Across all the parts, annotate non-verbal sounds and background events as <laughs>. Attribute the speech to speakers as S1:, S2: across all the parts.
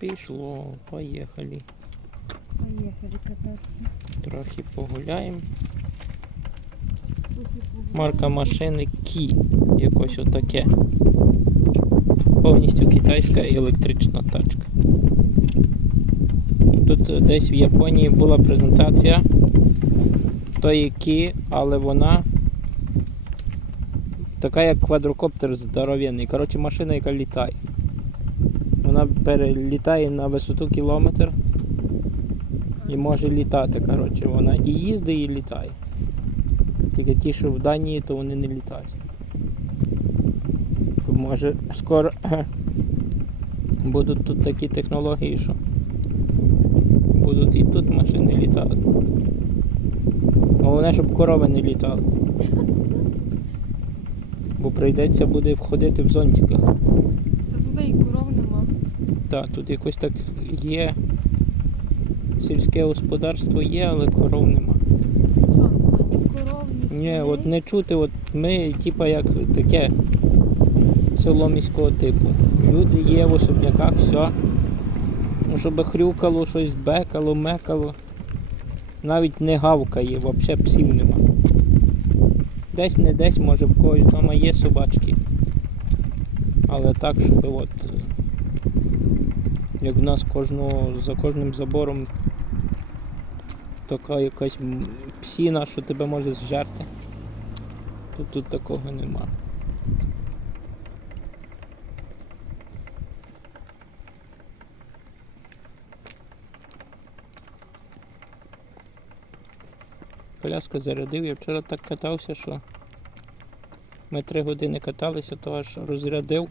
S1: Пішло, поїхали.
S2: Поїхали кататися.
S1: Трохи погуляємо. Марка машини Кі. Якось отаке. Повністю китайська електрична тачка. Тут десь в Японії була презентація тої Кі, але вона така як квадрокоптер здоровенний. Коротше, машина, яка літає. Вона перелітає на висоту кілометр і може літати. Коротше, вона і їздить, і літає. Тільки ті, що в Данії, то вони не літають. То може скоро <clears throat> будуть тут такі технології, що будуть і тут машини літати. Головне, щоб корови не літали. <laughs> Бо прийдеться буде входити в зонтиках.
S2: Та туди і коров нема.
S1: Так, тут якось так є. Сільське господарство є, але коров нема.
S2: Ні коров, ні
S1: Ні, от не чути, от ми, типа, як таке село міського типу. Люди є в особняках, все. Ну, щоб хрюкало, щось бекало, мекало. Навіть не гавкає, взагалі псів нема. Десь не десь, може в когось вдома є собачки. Але так, щоб от. Як в нас кожного, за кожним забором така якась псіна, що тебе може зжерти. Тут, тут такого нема. Коляска зарядив, я вчора так катався, що ми три години каталися, то аж розрядив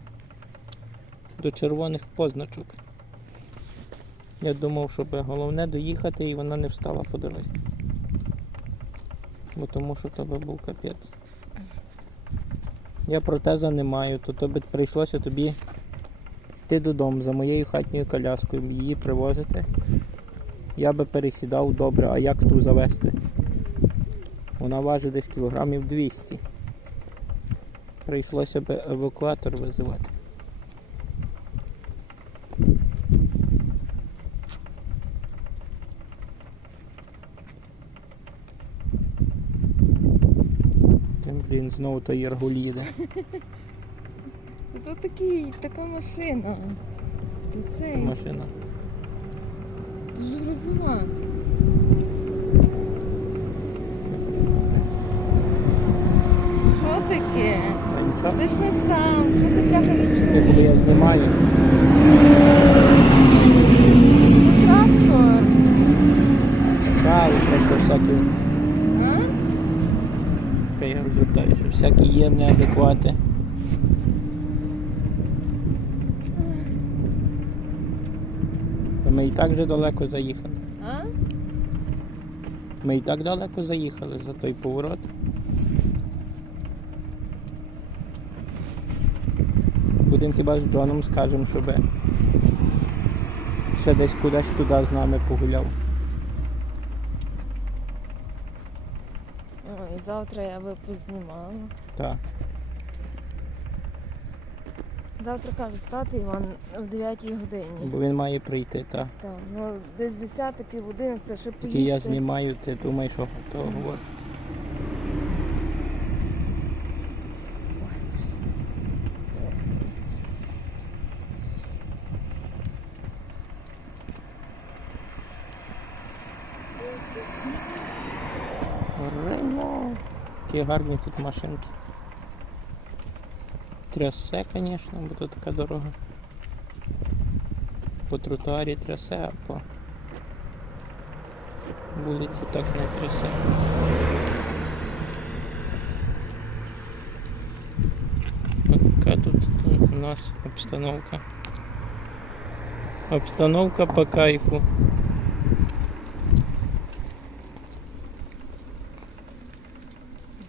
S1: до червоних позначок. Я думав, щоб головне доїхати і вона не встала по дорозі. Бо тому що тебе був капець. Я протеза не маю, то тобі прийшлося тобі йти додому за моєю хатньою коляскою, її привозити. Я би пересідав добре, а як ту завести? Вона важить десь кілограмів 200. Прийшлося би евакуатор визивати. Та, Блін, знову.
S2: Та <laughs> То такий, така машина. То цей,
S1: Машина.
S2: ж грузова. Що таке?
S1: Та нічого.
S2: Ти ж не сам, що ти бляха відчув?
S1: я знімаю.
S2: Трактор.
S1: Так, просто всякі,
S2: А?
S1: Я розвертаю, що всякі є неадеквати. Та ми і так вже далеко заїхали.
S2: А?
S1: Ми і так далеко заїхали за той поворот. Будемо хіба з Джоном скажемо, щоб ще десь кудись туди з нами погуляв.
S2: Ой, завтра я би познімала.
S1: Так.
S2: Завтра кажу, стати Іван в 9 годині.
S1: Бо він має прийти, так.
S2: Так, ну десь 10 пів 11, ще поїсти.
S1: Тільки я знімаю, ти думаєш, що то говориш. Рено. Які гарні тут машинки. Трясе, звісно, бо тут така дорога. По тротуарі трясе, а по вулиці так не трясе. Така тут у нас обстановка. Обстановка по кайфу.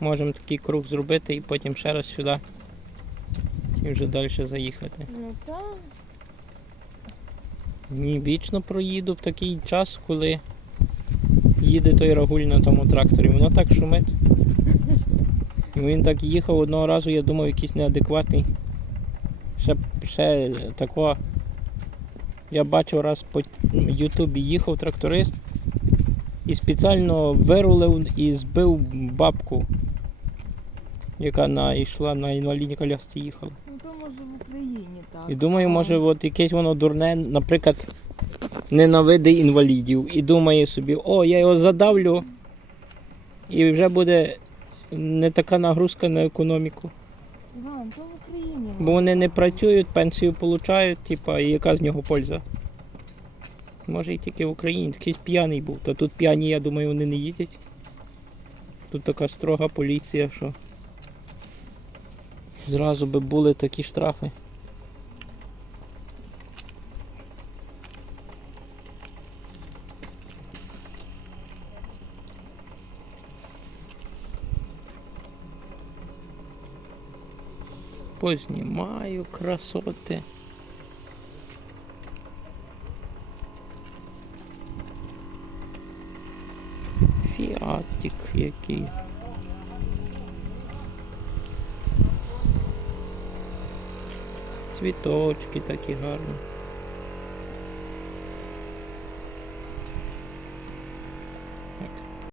S1: Можемо такий круг зробити і потім ще раз сюди. І вже далі заїхати.
S2: Ну так.
S1: Ні, вічно проїду в такий час, коли їде той рагуль на тому тракторі. Воно так шумить. І Він так їхав одного разу, я думав, якийсь неадекватний. Ще, ще такого Я бачив раз по Ютубі їхав тракторист і спеціально вирулив і збив бабку, яка на, йшла на інвалідній колясці їхала.
S2: Ну то може в Україні так.
S1: І думаю, може, от якесь воно дурне, наприклад, ненавидить інвалідів і думає собі, о, я його задавлю, і вже буде не така нагрузка на економіку.
S2: Іван, то в Україні.
S1: Бо вони не працюють, пенсію получають, типа, і яка з нього польза? Може і тільки в Україні, такий п'яний був. Та тут п'яні, я думаю, вони не їздять. Тут така строга поліція, що зразу би були такі штрафи. Познімаю красоти. Фіатик який. Цвіточки такі гарні.